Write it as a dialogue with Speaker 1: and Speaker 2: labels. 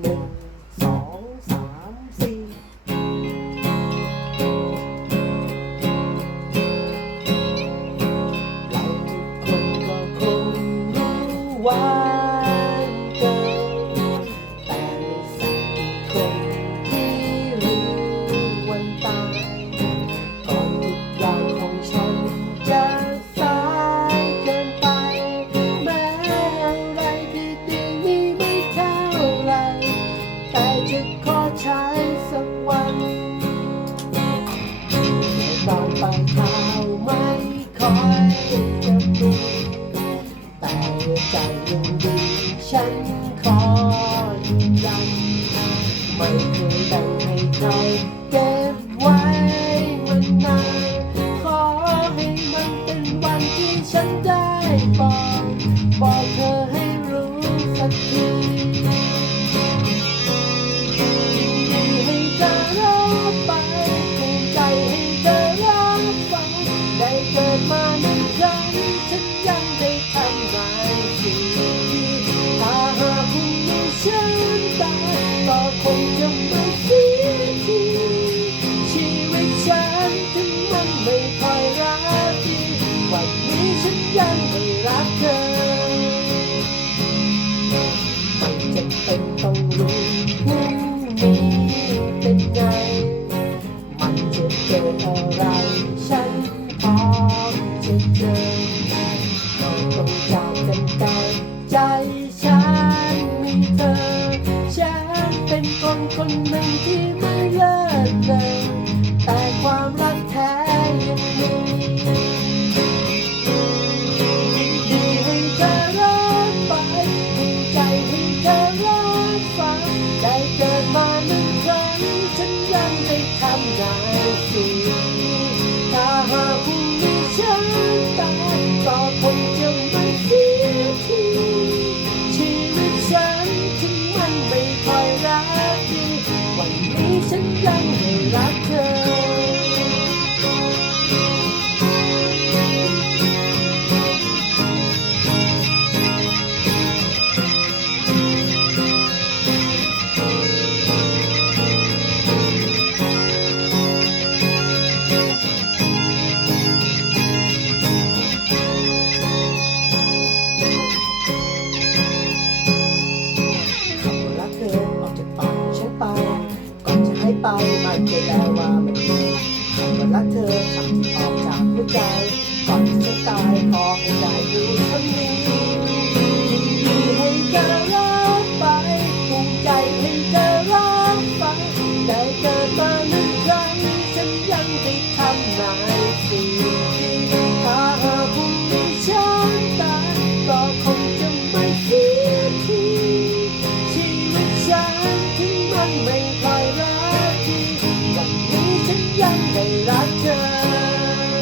Speaker 1: หนึ่งสองสามสี่ จะขอใช้สักวันตอนไปเท้าไม่คอยจะรู้แต่ใจยังดีฉันขอยืนยันไม่เคยแบ่งให้ใครเก็บไว้มันนานขอให้มันเป็นวันที่ฉันได้บอก บอกเธอให้รู้สักที ก็คงจะไม่เสียทีชีวิตฉันถึงมันไม่ค่อยรักดีวันนี้ฉันยังไม่รักเธอไม่จำเป็นต้องรู้พรุ่งนี้เป็นไง มันจะเกิดอะไร ฉันพร้อมจะเจอ รับ มันจแล้ว่ามันดีคำว่ารักเธอคำที่ออกจากหัวใจก่อนที่จะตายขอให้ได้อยู่เท่านี้